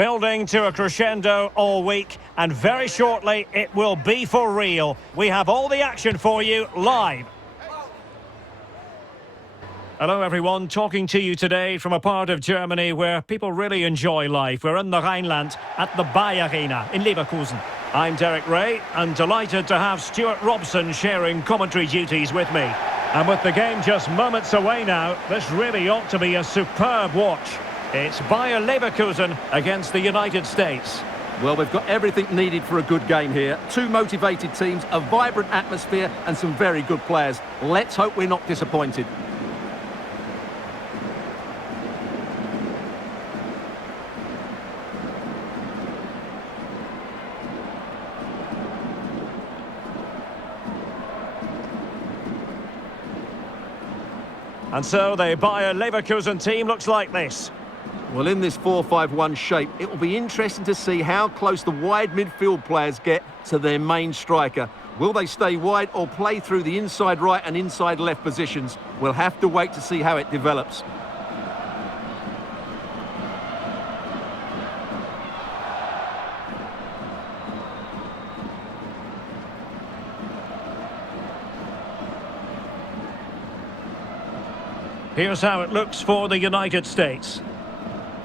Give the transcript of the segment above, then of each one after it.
building to a crescendo all week, and very shortly it will be for real. We have all the action for you live. Hello everyone, talking to you today from a part of Germany where people really enjoy life. We're in the Rhineland at the Bayer Arena in Leverkusen. I'm Derek Ray and delighted to have Stuart Robson sharing commentary duties with me. And with the game just moments away now, this really ought to be a superb watch. It's Bayer Leverkusen against the United States. Well, they've got everything needed for a good game here. Two motivated teams, a vibrant atmosphere and some very good players. Let's hope we're not disappointed. And so the Bayer Leverkusen team looks like this. Well, in this 4-5-1 shape, it will be interesting to see how close the wide midfield players get to their main striker. Will they stay wide or play through the inside right and inside left positions? We'll have to wait to see how it develops. Here's how it looks for the United States.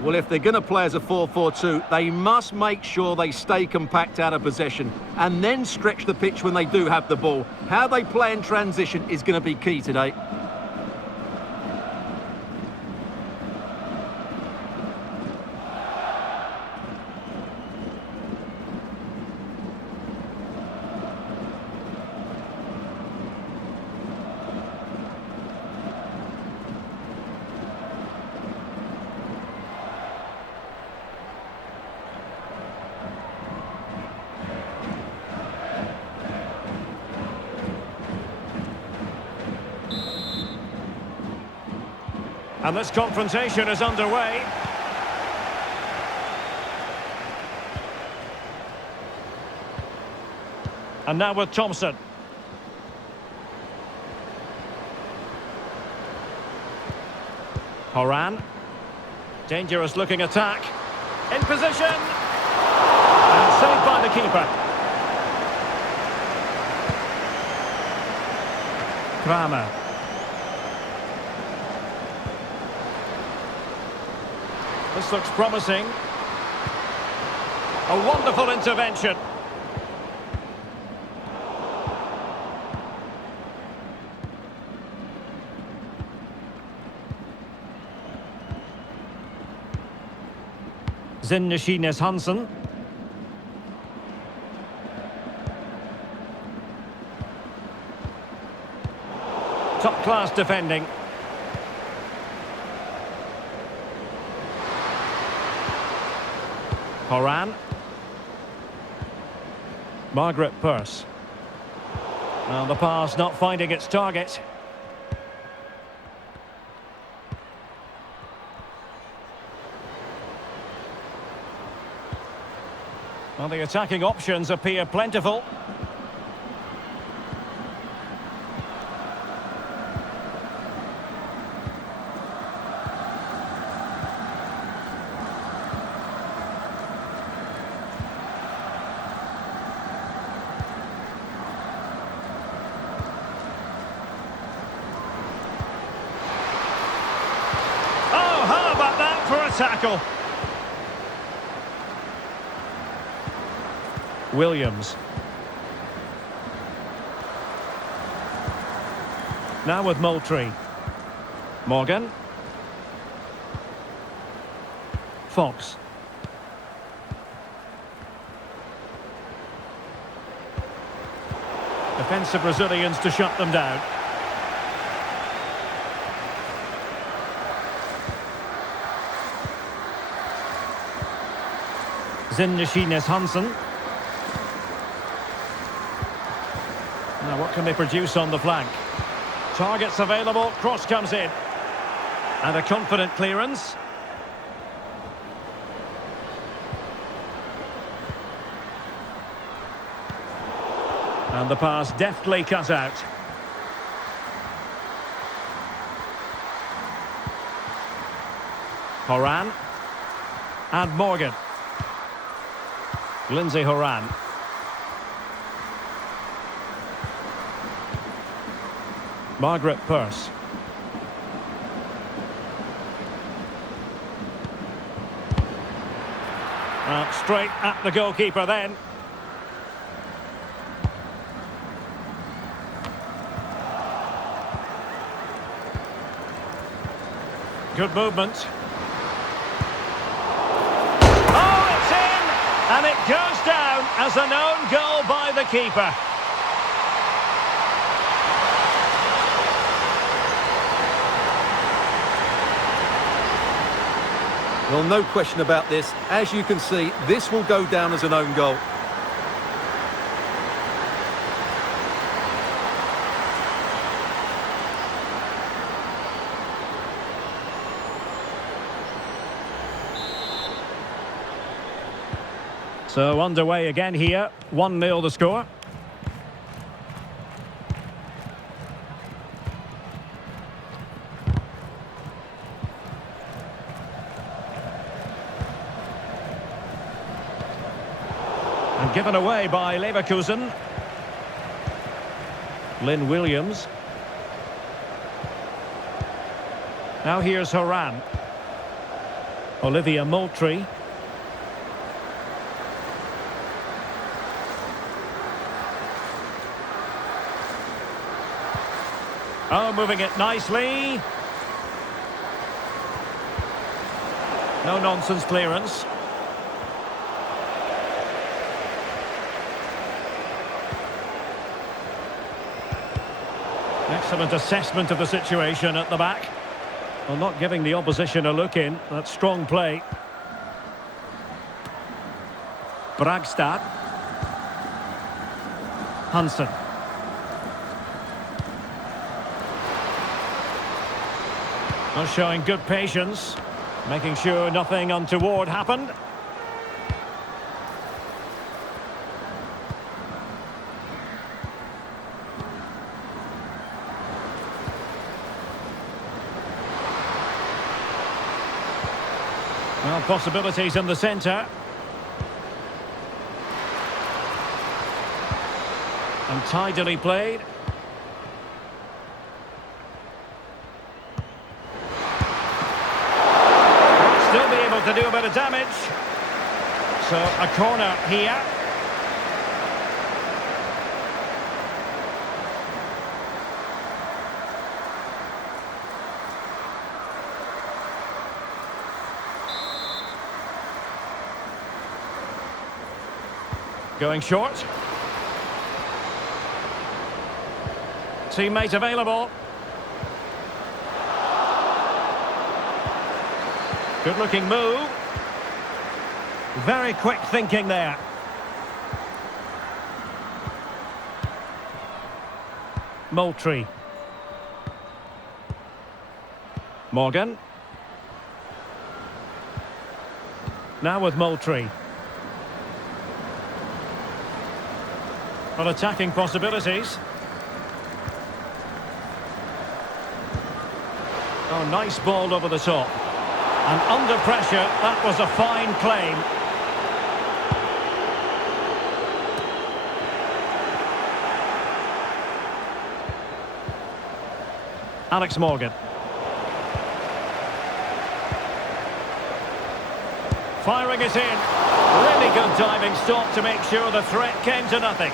Well, if they're going to play as a 4-4-2, they must make sure they stay compact out of possession and then stretch the pitch when they do have the ball. How they play in transition is going to be key today. And this confrontation is underway. And now with Thompson. Horan. Dangerous looking attack. In position. And saved by the keeper. Kramer. This looks promising. A wonderful intervention. Zinneshenes Hansen. Top class defending. Horan. Margaret Purse. And the pass not finding its target. Well, the attacking options appear plentiful. Tackle. Williams. Now with Moultrie. Morgan. Fox. Defensive Brazilians to shut them down. Zinneshenes Hansen. Now what can they produce on the flank? Targets available, cross comes in. And a confident clearance. And the pass deftly cut out. Horan. And Morgan. Lindsay Horan. Margaret Purse. Straight at the goalkeeper then. Good movement. Oh, it's in! And it goes down as an own goal by the keeper. Well, no question about this. As you can see, this will go down as an own goal. So underway again here. 1-0 the score. And given away by Leverkusen. Lynn Williams. Now here's Horan. Olivia Moultrie. Oh, moving it nicely. No nonsense clearance. Excellent assessment of the situation at the back. Well, not giving the opposition a look in. That's strong play. Bragstad. Hansen. Well, showing good patience. Making sure nothing untoward happened. Well, possibilities in the centre. And tidily played. Still be able to do a bit of damage. So, a corner here. Going short. Teammate available. Good looking move. Very quick thinking there. Moultrie. Morgan. Now with Moultrie. Well, attacking possibilities. Oh, nice ball over the top. And under pressure, that was a fine claim. Alex Morgan. Firing it in. Really good diving stop to make sure the threat came to nothing.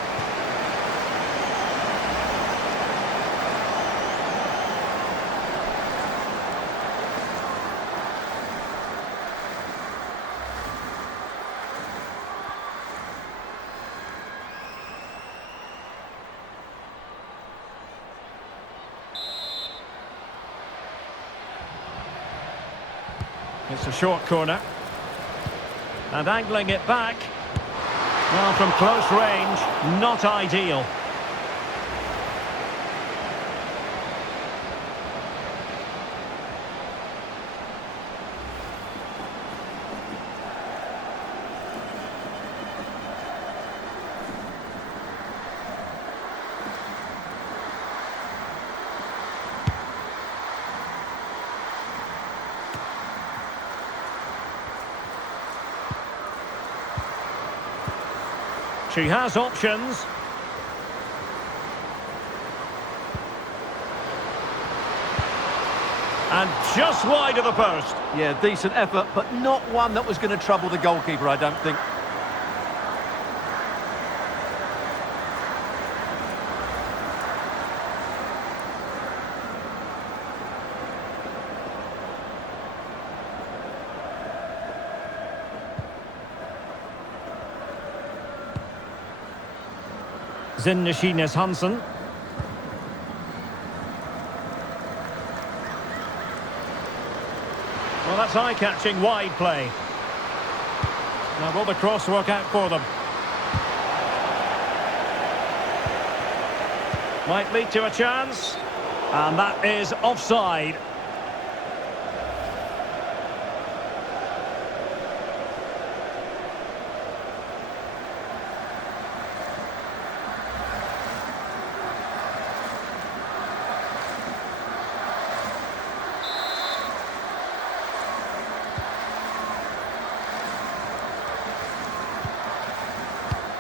It's a short corner. And angling it back. Well, from close range, not ideal. She has options. And just wide of the post. Yeah, decent effort, but not one that was going to trouble the goalkeeper, I don't think. Zinnesines Hansen. Well, that's eye-catching wide play. Now, will the cross work out for them? Might lead to a chance. And that is offside.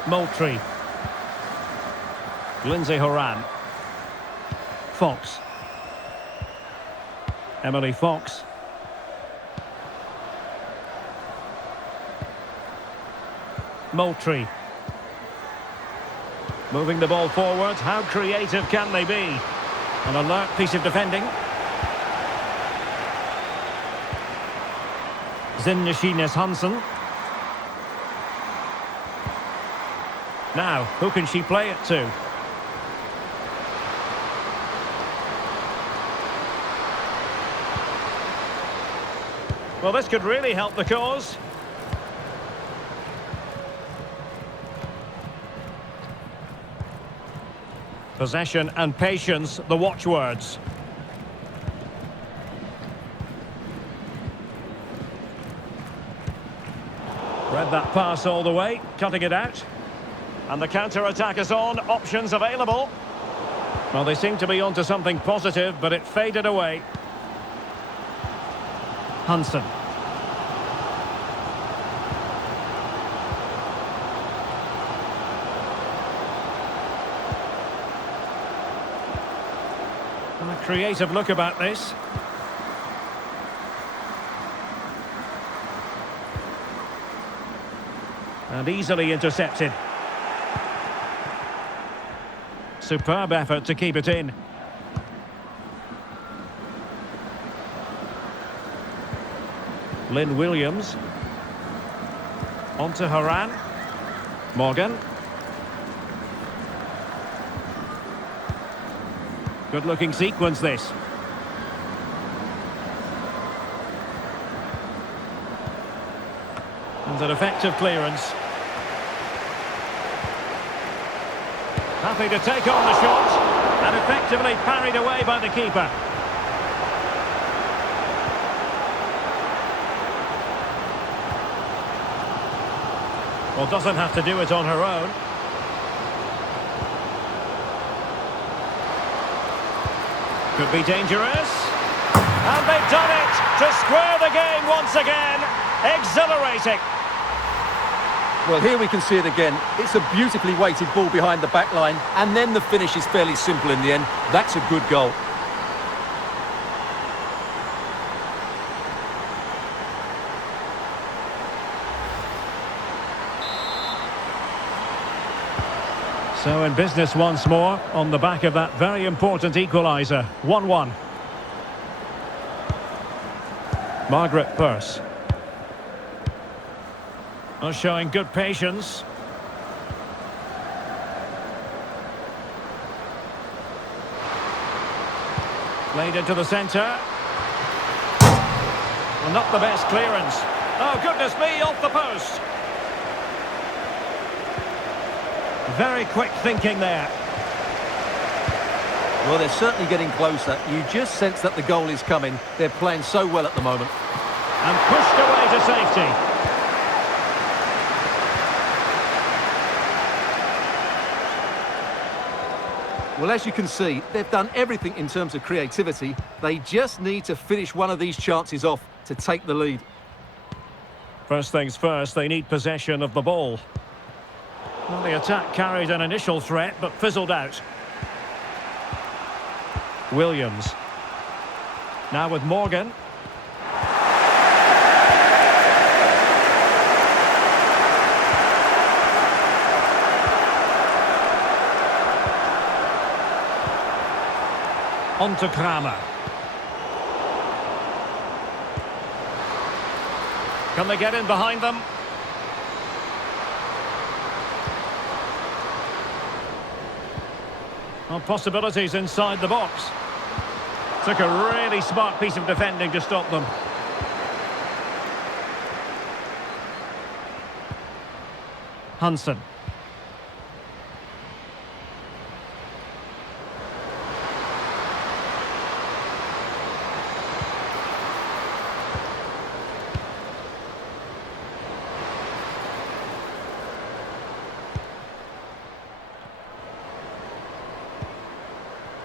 Moultrie. Lindsay Horan. Fox. Emily Fox. Moultrie. Moving the ball forward. How creative can they be? An alert piece of defending. Zinnesines Hansen. Now, who can she play it to? Well, this could really help the cause. Possession and patience, the watchwords. Read that pass all the way, cutting it out. And the counter-attack is on, options available. Well, they seem to be onto something positive, but it faded away. Hansen. And a creative look about this. And easily intercepted. Superb effort to keep it in. Lynn Williams. On to Horan. Morgan. Good looking sequence this. And an effective clearance. Happy to take on the shot, and effectively parried away by the keeper. Well, doesn't have to do it on her own. Could be dangerous. And they've done it to square the game once again. Exhilarating. Well, here we can see it again. It's a beautifully weighted ball behind the back line, and then the finish is fairly simple in the end. That's a good goal. So in business once more, on the back of that very important equaliser. 1-1. Margaret Purse. Showing good patience. Played into the centre. Well, not the best clearance. Oh, goodness me, off the post. Very quick thinking there. Well, they're certainly getting closer. You just sense that the goal is coming. They're playing so well at the moment. And pushed away to safety. Well, as you can see, they've done everything in terms of creativity. They just need to finish one of these chances off to take the lead. First things first, they need possession of the ball. Well, the attack carried an initial threat, but fizzled out. Williams. Now with Morgan. On to Kramer. Can they get in behind them? Well, possibilities inside the box. Took a really smart piece of defending to stop them. Hansen.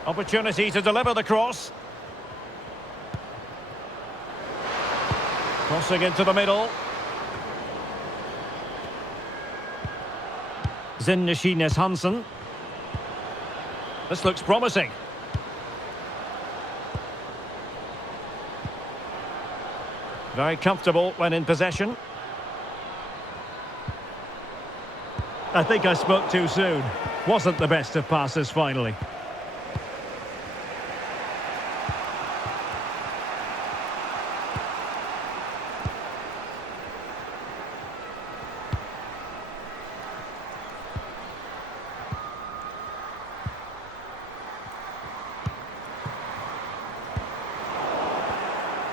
Opportunity to deliver the cross. Crossing into the middle. Zinnesines Hansen. This looks promising. Very comfortable when in possession. I think I spoke too soon. Wasn't the best of passes finally.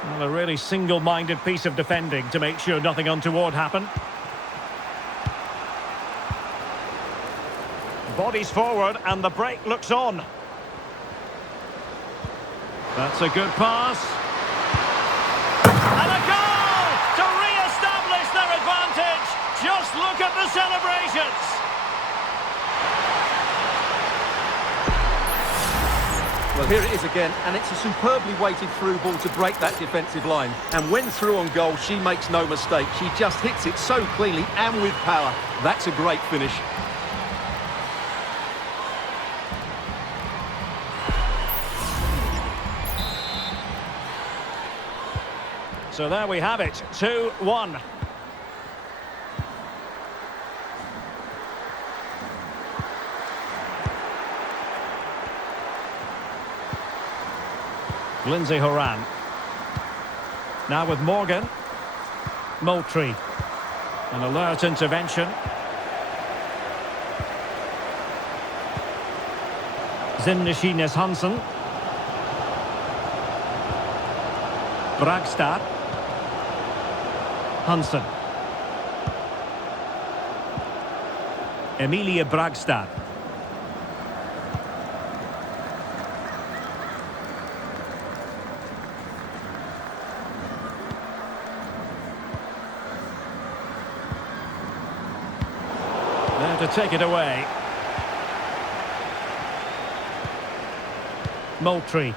Well, a really single-minded piece of defending to make sure nothing untoward happened. Bodies forward and the break looks on. That's a good pass. And a goal to re-establish their advantage. Just look at the celebrations. Well, here it is again, and it's a superbly weighted through ball to break that defensive line. And when through on goal, she makes no mistake. She just hits it so cleanly and with power. That's a great finish. So there we have it, 2-1. Lindsay Horan. Now with Morgan. Moultrie. An alert intervention. Zinnesines Hansen. Bragstad. Hansen. Emilia Bragstad. There to take it away. Moultrie.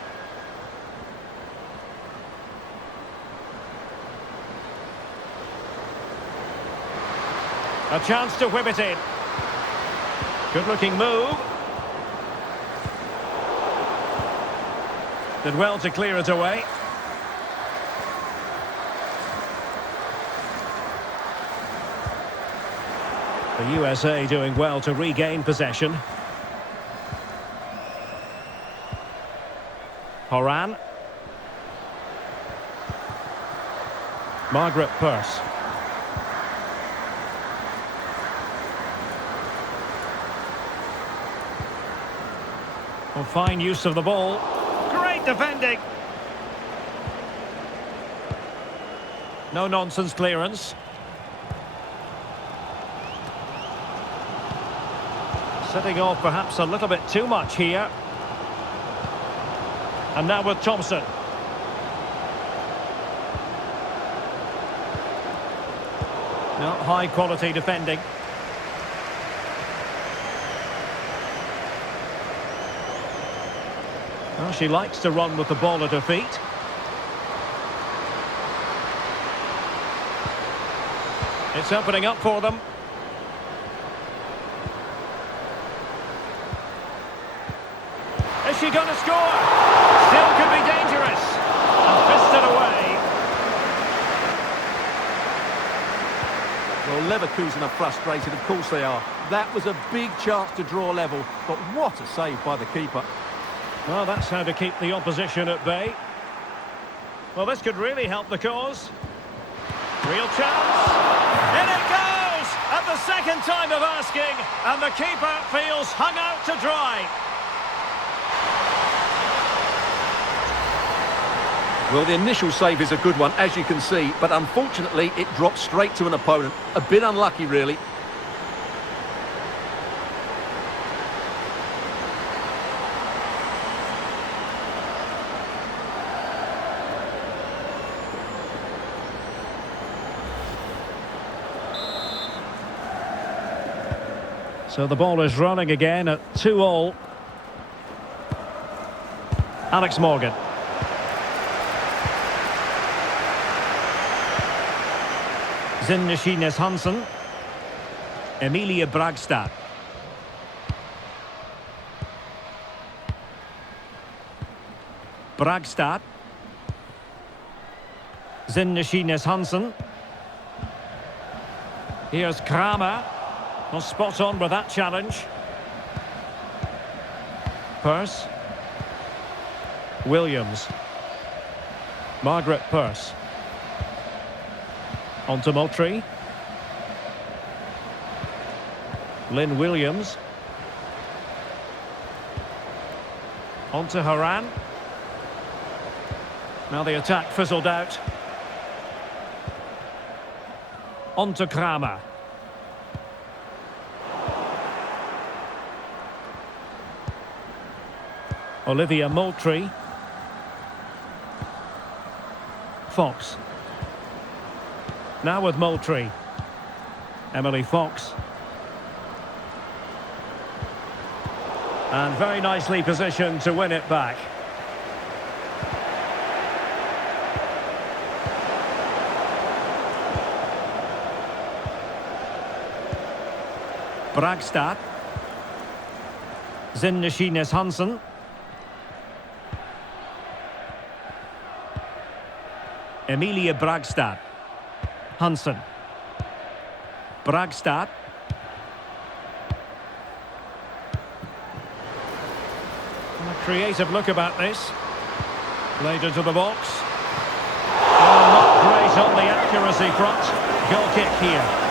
A chance to whip it in. Good-looking move. Did well to clear it away. The USA doing well to regain possession. Horan. Margaret Purse. Well, fine use of the ball. Great defending. No-nonsense clearance. Setting off perhaps a little bit too much here. And now with Thompson. No, high-quality defending. Well, she likes to run with the ball at her feet. It's opening up for them. she going to score? Still could be dangerous. And fisted away. Well, Leverkusen are frustrated, of course they are. That was a big chance to draw level, but what a save by the keeper. Well, that's how to keep the opposition at bay. Well, this could really help the cause. Real chance. In it goes! At the second time of asking, and the keeper feels hung out to dry. Well, the initial save is a good one, as you can see, but unfortunately it dropped straight to an opponent. A bit unlucky, really. So the ball is running again at 2-all. Alex Morgan. Zinashines Hansen. Emilia Bragstad. Bragstad. Zinashines Hansen. Here's Kramer. Well, spot on with that challenge. Peirce. Williams. Margaret Peirce. On to Moultrie. Lynn Williams. On to Haran. Now the attack fizzled out. On to Kramer. Olivia Moultrie. Fox. Now with Moultrie. Emily Fox. And very nicely positioned to win it back. Bragstad. Zinashines Hansen. Emilia Bragstad. Hansen. Bragstad. And a creative look about this. Played into the box. Oh, not great on the accuracy front. Goal kick here.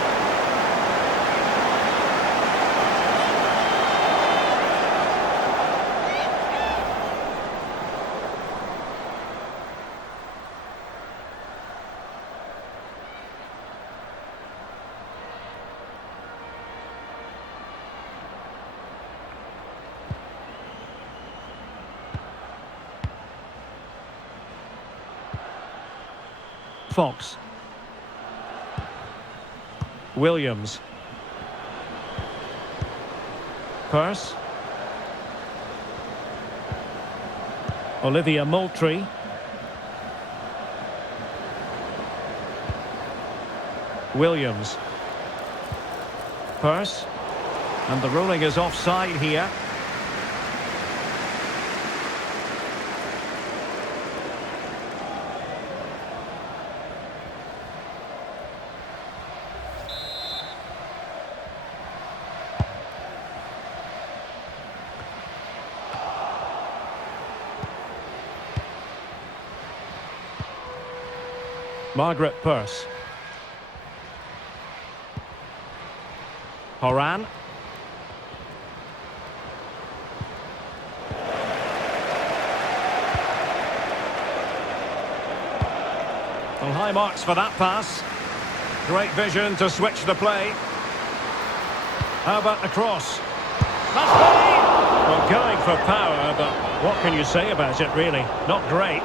Fox. Williams. Peirce. Olivia Moultrie. Williams. Peirce. And the ruling is offside here. Margaret Peirce. Horan. Well, high marks for that pass. Great vision to switch the play. How about the cross? Must be! Well, going for power, but what can you say about it, really? Not great.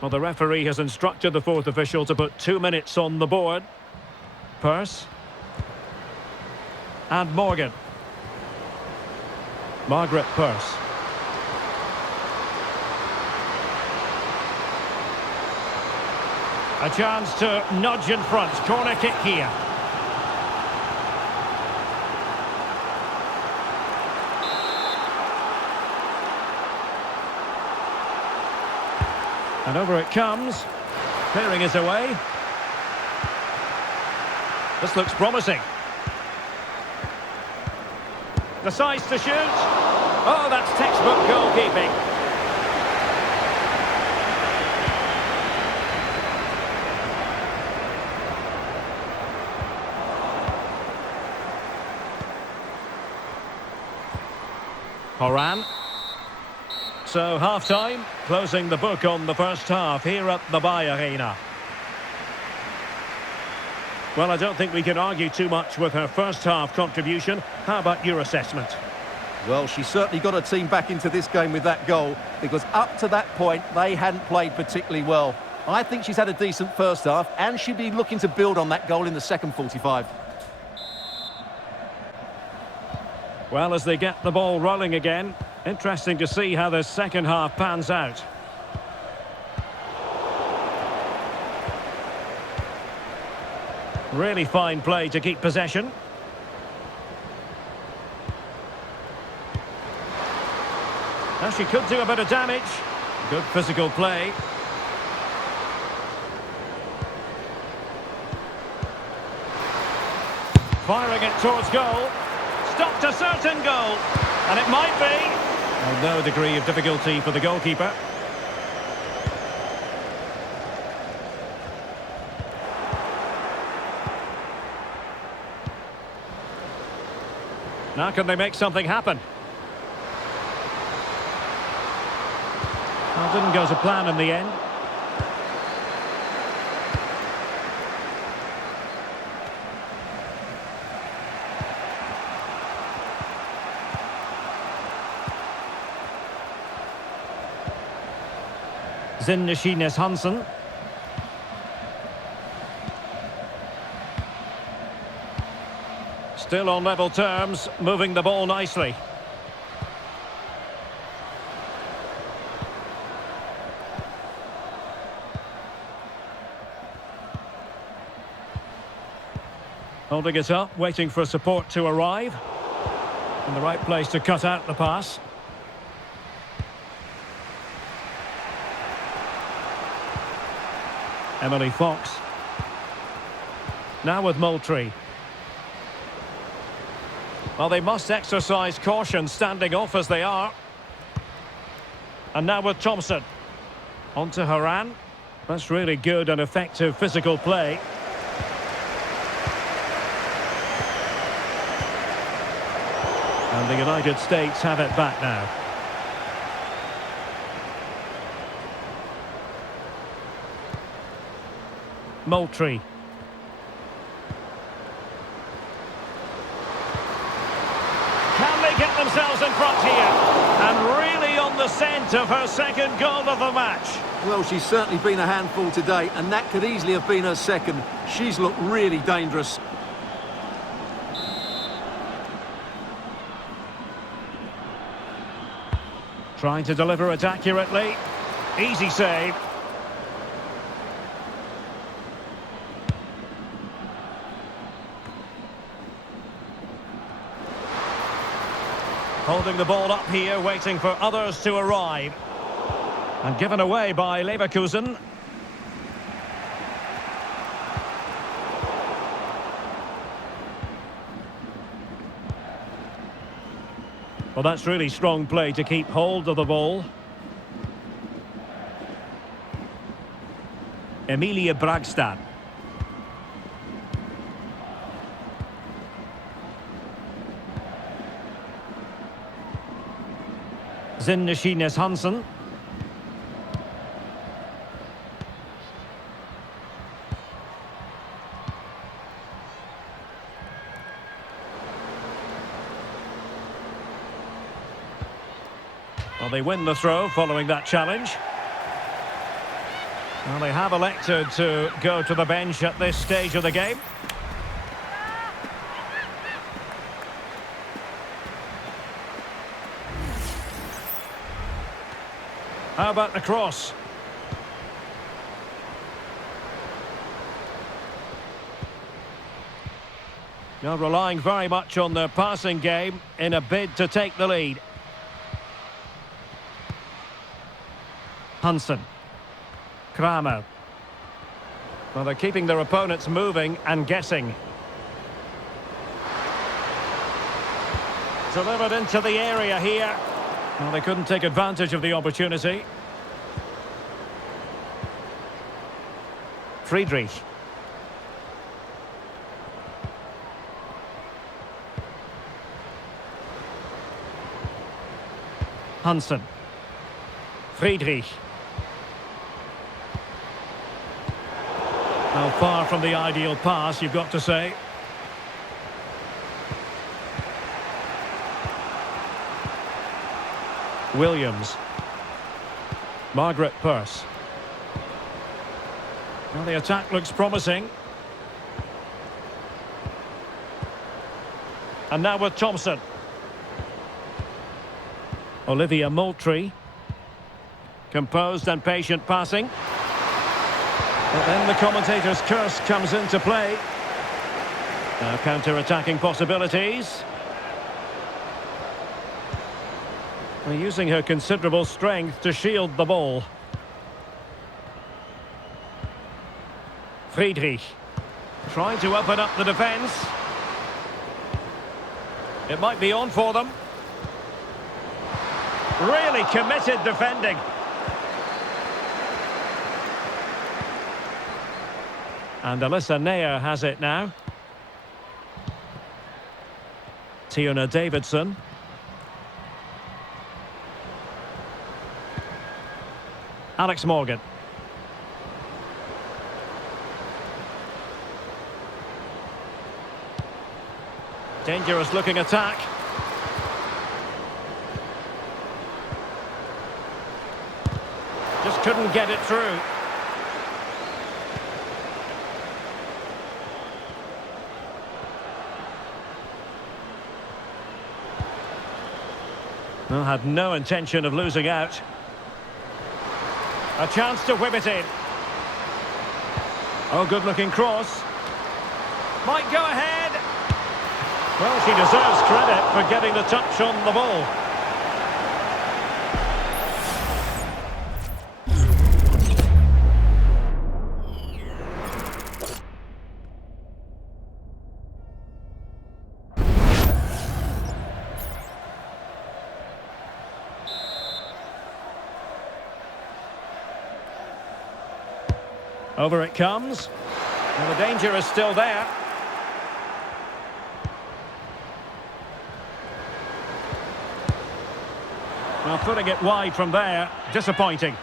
Well, the referee has instructed the fourth official to put 2 minutes on the board. Peirce. And Morgan. Margaret Purse. A chance to nudge in front. Corner kick here. And over it comes. Clearing is away. This looks promising. Decides to shoot. Oh, that's textbook goalkeeping. Horan. So half-time, closing the book on the first half here at the Bayer Arena. Well, I don't think we can argue too much with her first half contribution. How about your assessment? Well, she certainly got her team back into this game with that goal, because up to that point, they hadn't played particularly well. I think she's had a decent first half, and she'll be looking to build on that goal in the second 45. Well, as they get the ball rolling again, interesting to see how the second half pans out. Really fine play to keep possession. Now she could do a bit of damage. Good physical play. Firing it towards goal. Stopped a certain goal. And it might be. Well, no degree of difficulty for the goalkeeper. Now can they make something happen? Well, didn't go to plan in the end. Zinashines Hansen. Still on level terms, moving the ball nicely. Holding it up, waiting for support to arrive. In the right place to cut out the pass. Emily Fox. Now with Moultrie. Well, they must exercise caution standing off as they are. And now with Thompson. On to Horan. That's really good and effective physical play. And the United States have it back now. Moultrie. Can they get themselves in front here? And really on the scent of her second goal of the match. Well, she's certainly been a handful today, and that could easily have been her second. She's looked really dangerous. Trying to deliver it accurately. Easy save. Holding the ball up here, waiting for others to arrive. And given away by Leverkusen. Well, that's really strong play to keep hold of the ball. Emilia Bragstad. Zinashines Hansen. Well, they win the throw following that challenge. Well, they have elected to go to the bench at this stage of the game. How about the cross? Now relying very much on their passing game in a bid to take the lead. Hansen. Kramer. Well, they're keeping their opponents moving and guessing. Delivered into the area here. Well, they couldn't take advantage of the opportunity. Friedrich. Hansen. Friedrich. Now far from the ideal pass, you've got to say. Williams. Margaret Purse. Well, the attack looks promising. And now with Thompson. Olivia Moultrie. Composed and patient passing. But then the commentator's curse comes into play. Now counter-attacking possibilities. They're using her considerable strength to shield the ball. Friedrich. Trying to open up the defence. It might be on for them. Really committed defending. And Alyssa Nair has it now. Tiona Davidson. Alex Morgan. Dangerous looking attack. Just couldn't get it through. Well, had no intention of losing out. A chance to whip it in. Oh, good-looking cross. Might go ahead. Well, she deserves credit for getting the touch on the ball. Over it comes. And the danger is still there. Well, putting it wide from there, disappointing.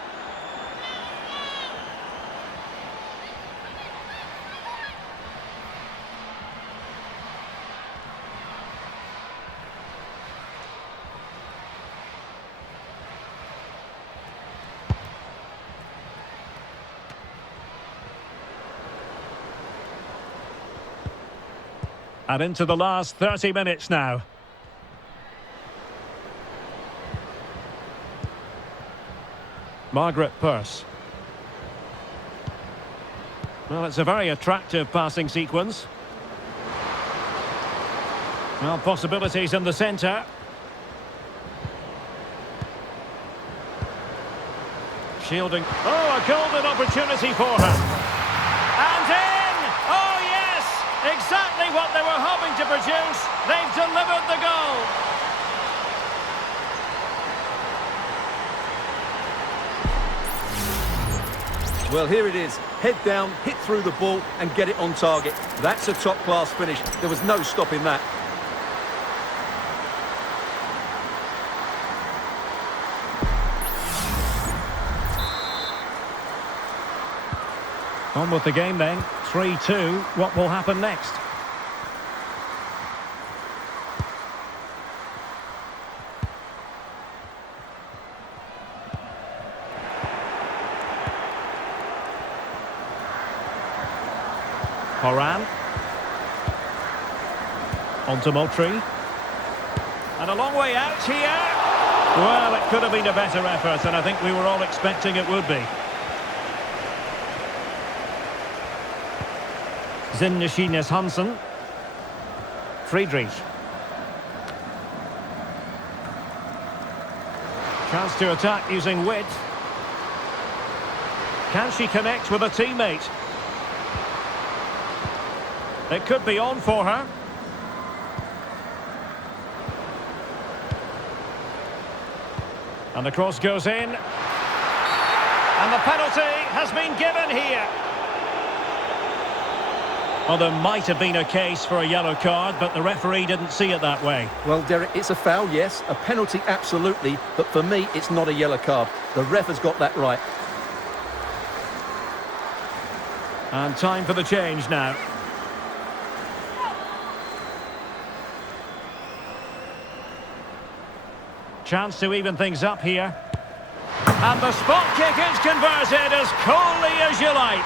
And into the last 30 minutes now. Margaret Purse. Well, it's a very attractive passing sequence. Well, possibilities in the centre. Shielding. Oh, a golden opportunity for her. And in! Oh, yes! Exactly what they were hoping to produce. They've delivered the goal. Well, here it is. Head down, hit through the ball and get it on target. That's a top-class finish. There was no stopping that. On with the game then. 3-2. What will happen next? Horan. On to Moultrie. And a long way out here. Well, it could have been a better effort, and I think we were all expecting it would be. Zinneschines Hansen. Friedrich. Chance to attack using width. Can she connect with a teammate? It could be on for her. And the cross goes in. And the penalty has been given here. Well, there might have been a case for a yellow card, but the referee didn't see it that way. Well, Derek, it's a foul, yes. A penalty, absolutely. But for me, it's not a yellow card. The ref has got that right. And time for the change now. Chance to even things up here. And the spot kick is converted as coolly as you like.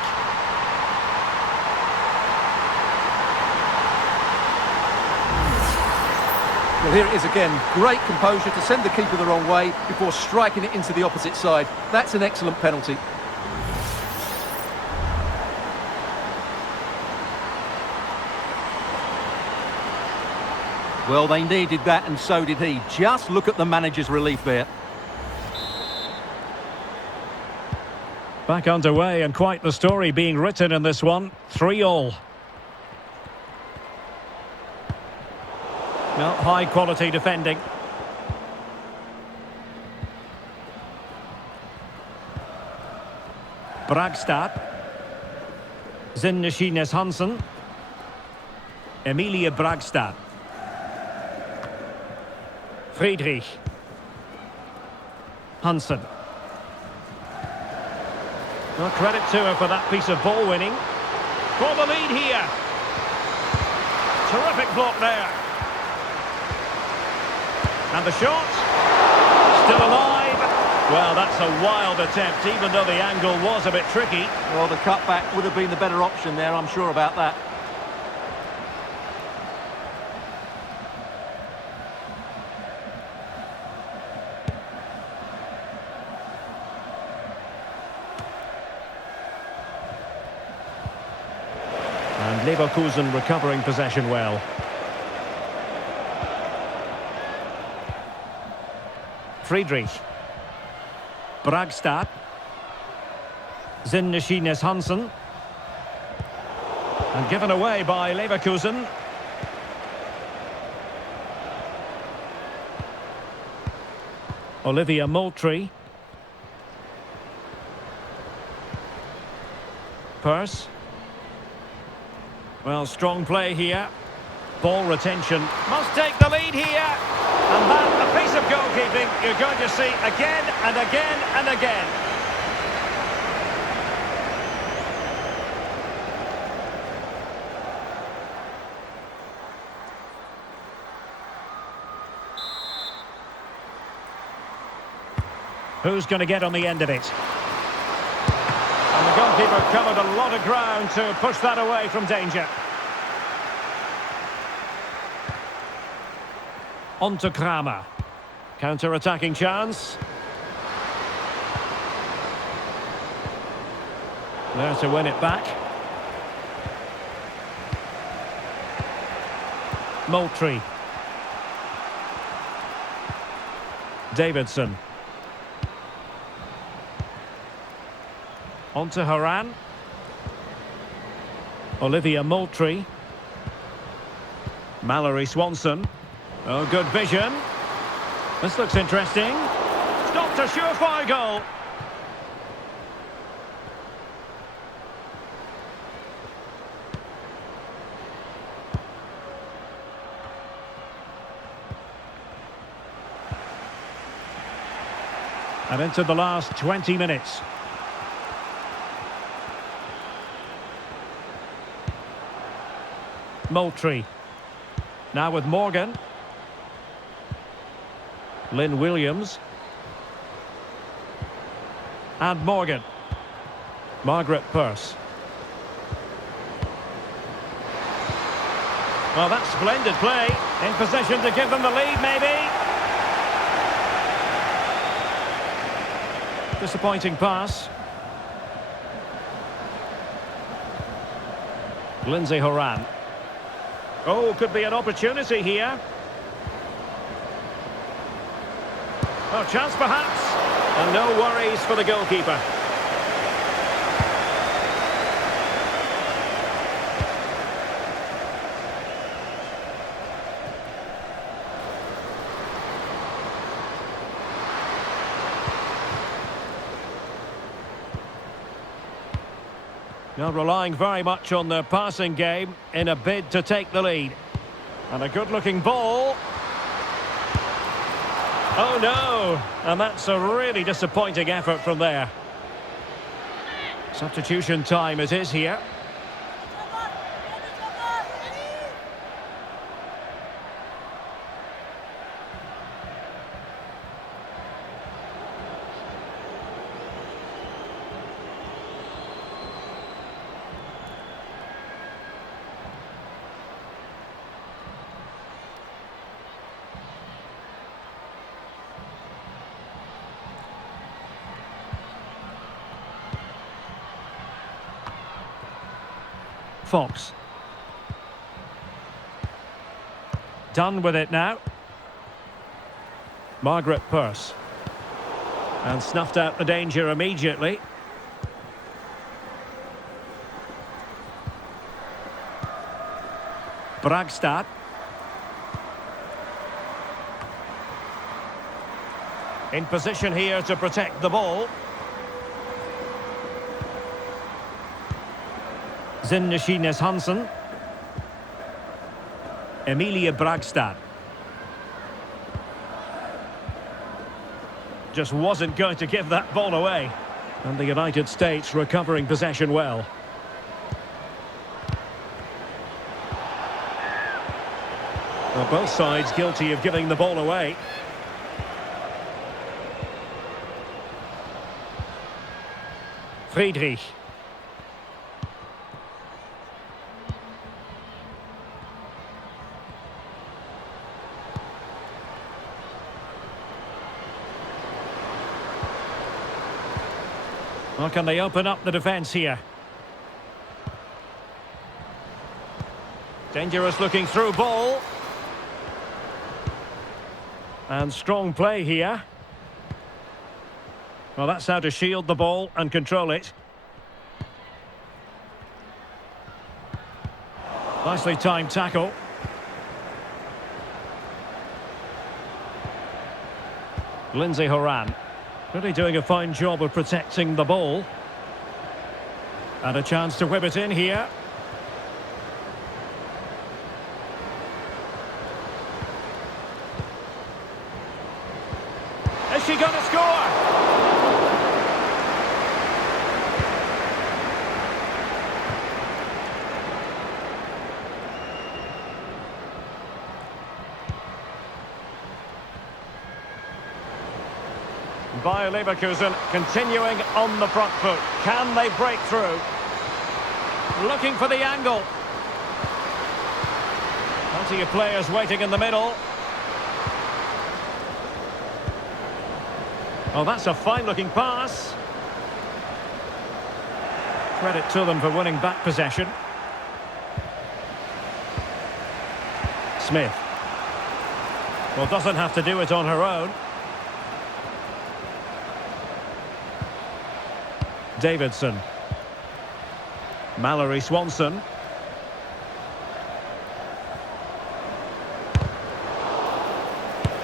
Well, here it is again. Great composure to send the keeper the wrong way before striking it into the opposite side. That's an excellent penalty. Well, they needed that, and so did he. Just look at the manager's relief there. Back underway, and quite the story being written in this one. 3-3. Well, high quality defending. Bragstad. Zinneschines Hansen. Emilie Bragstad. Friedrich. Hansen. Well, credit to her for that piece of ball winning. For the lead here. Terrific block there. And the shot. Still alive. Well, that's a wild attempt, even though the angle was a bit tricky. Well, the cutback would have been the better option there, I'm sure about that. And Leverkusen recovering possession well. Friedrich. Bragstad. Zinneschines Hansen. And given away by Leverkusen. Olivia Moultrie. Purse. Well, strong play here. Ball retention. Must take the lead here. And that, a piece of goalkeeping you're going to see again and again and again. Who's going to get on the end of it? And the goalkeeper covered a lot of ground to push that away from danger. On to Kramer. Counter-attacking chance. There to win it back. Moultrie. Davidson. On to Haran. Olivia Moultrie. Mallory Swanson. Oh, good vision. This looks interesting. Stopped a surefire goal. And into the last 20 minutes. Moultrie. Now with Morgan. Lynn Williams. And Morgan. Margaret Purse. Well, that's splendid play. In position to give them the lead, maybe. Disappointing pass. Lindsay Horan. Oh, could be an opportunity here. Oh, chance perhaps. And no worries for the goalkeeper. Now relying very much on their passing game in a bid to take the lead. And a good-looking ball. Oh no! And that's a really disappointing effort from there. Substitution time it is here. Fox. Done with it now. Margaret Purse. And snuffed out the danger immediately. Bragstad. In position here to protect the ball. Zinnesines Hansen. Emilia Bragstad. Just wasn't going to give that ball away. And the United States recovering possession well. Well, both sides guilty of giving the ball away. Friedrich. Well, can they open up the defence here? Dangerous looking through ball. And strong play here. Well, that's how to shield the ball and control it. Nicely timed tackle. Lindsay Horan. Really doing a fine job of protecting the ball. And a chance to whip it in here. Is she going to score? Bayer Leverkusen continuing on the front foot. Can they break through? Looking for the angle. Plenty of players waiting in the middle. Oh, that's a fine-looking pass. Credit to them for winning back possession. Smith. Well, doesn't have to do it on her own. Davidson. Mallory Swanson.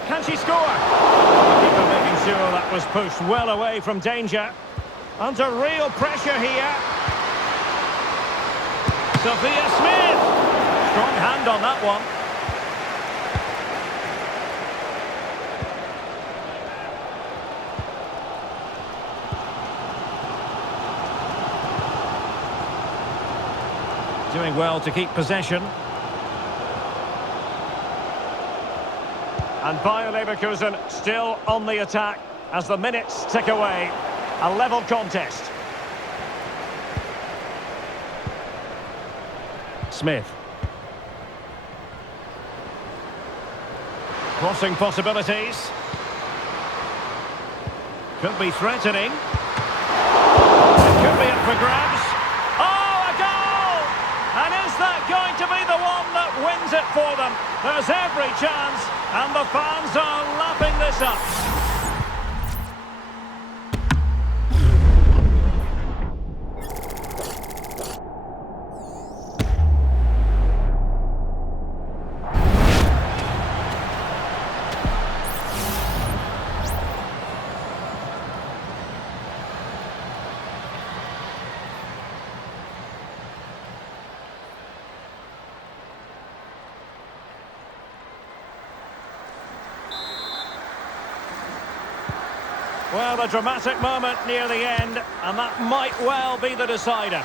Can she score? Keeper making sure that was pushed well away from danger. Under real pressure here. Sophia Smith. Strong hand on that one. Doing well to keep possession. And Bayer Leverkusen still on the attack as the minutes tick away. A level contest. Smith. Crossing possibilities. Could be threatening. It could be up for grabs. Oh, a goal! And is that going to be the one that wins it for them? There's every chance, and the fans are lapping this up. Well, a dramatic moment near the end, and that might well be the decider.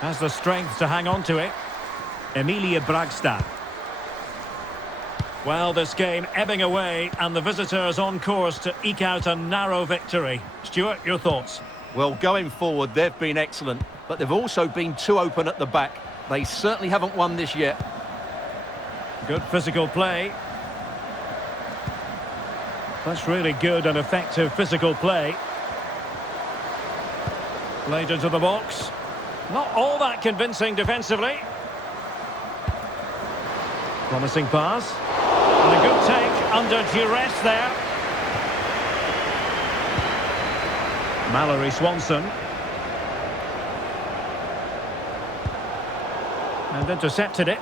Has the strength to hang on to it. Emilia Bragstad. Well, this game ebbing away, and the visitors on course to eke out a narrow victory. Stuart, your thoughts? Well, going forward, they've been excellent, but they've also been too open at the back. They certainly haven't won this yet. Good physical play. That's really good and effective physical play. Played into the box. Not all that convincing defensively. Promising pass. And a good take under duress there. Mallory Swanson. And intercepted it.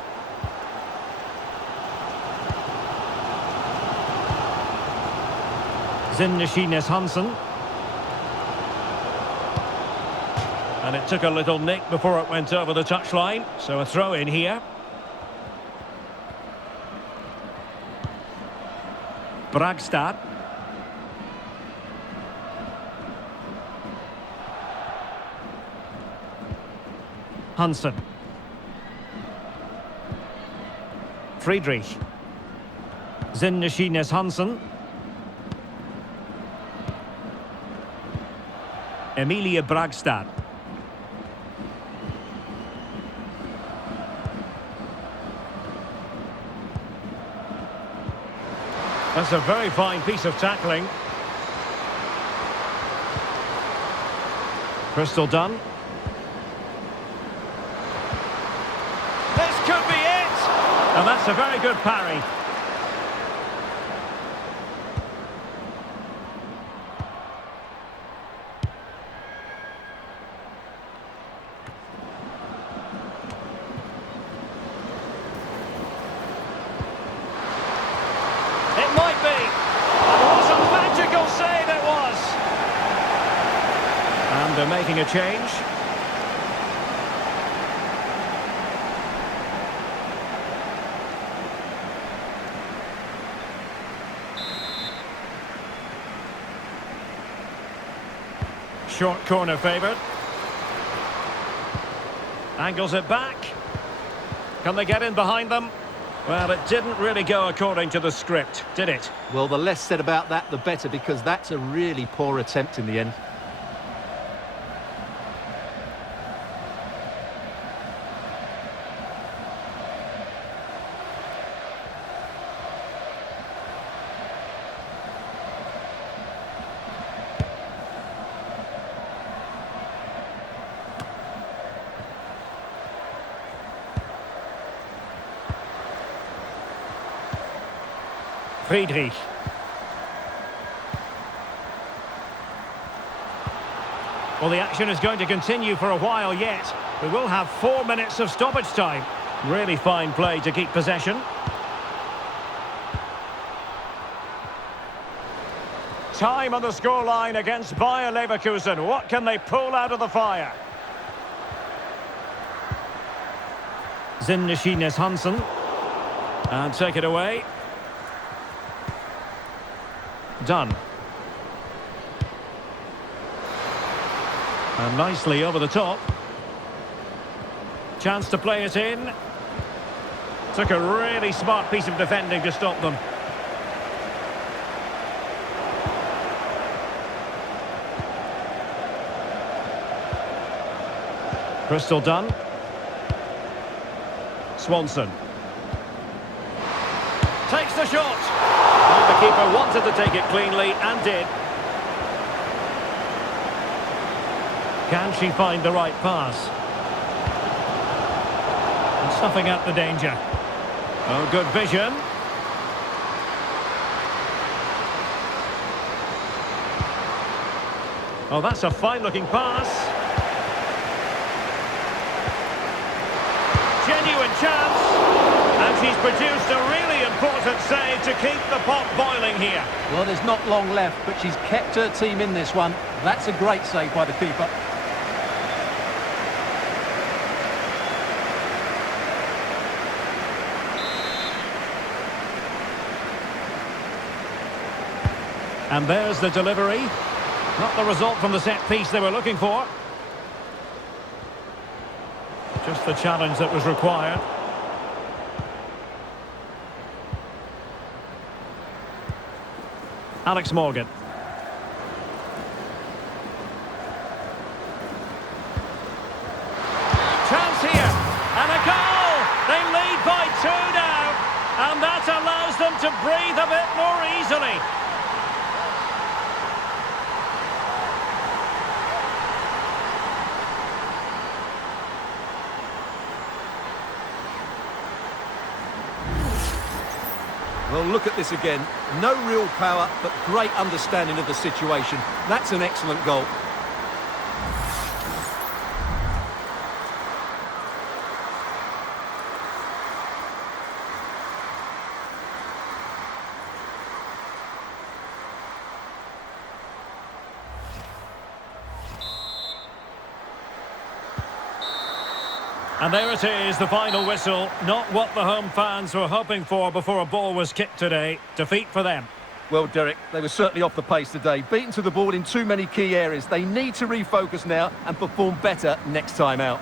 Zinashines Hansen. And it took a little nick before it went over the touchline, so a throw in here. Bragstad. Hansen. Friedrich. Zinashines Hansen. Emilia Bragstad. That's a very fine piece of tackling. Crystal done. This could be it! And that's a very good parry. They're making a change. Short corner favoured. Angles it back. Can they get in behind them? Well, it didn't really go according to the script, did it? Well, the less said about that, the better, because that's a really poor attempt in the end. Friedrich. Well, the action is going to continue for a while yet. We will have 4 minutes of stoppage time. Really fine play to keep possession. Time on the scoreline against Bayer Leverkusen. What can they pull out of the fire? Zinashines Hansen. And take it away. Done. And nicely over the top. Chance to play it in. Took a really smart piece of defending to stop them. Crystal done. Takes the shot. And the keeper wanted to take it cleanly and did. Can she find the right pass? And snuffing out the danger. Oh, good vision. Oh, that's a fine-looking pass. Genuine chance. And she's produced a really important save to keep the pot boiling here. Well, there's not long left, but she's kept her team in this one. That's a great save by the keeper. And there's the delivery. Not the result from the set piece they were looking for. Just the challenge that was required. Alex Morgan. Chance here. And a goal! They lead by 2 now. And that allows them to breathe a bit more easily. Well, look at this again. No real power, but great understanding of the situation. That's an excellent goal. And there it is, the final whistle. Not what the home fans were hoping for before a ball was kicked today. Defeat for them. Well, Derek, they were certainly off the pace today. Beaten to the ball in too many key areas. They need to refocus now and perform better next time out.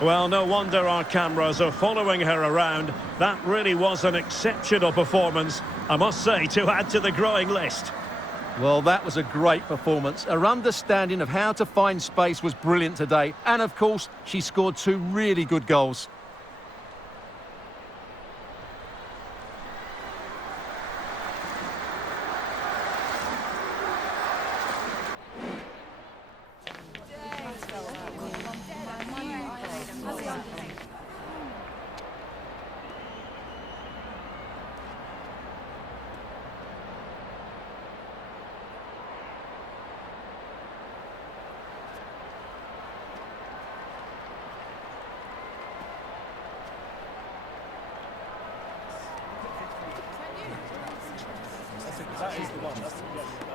Well, no wonder our cameras are following her around. That really was an exceptional performance, I must say, to add to the growing list. Well, that was a great performance. Her understanding of how to find space was brilliant today. And, of course, she scored 2 really good goals. That is the one. That's the one.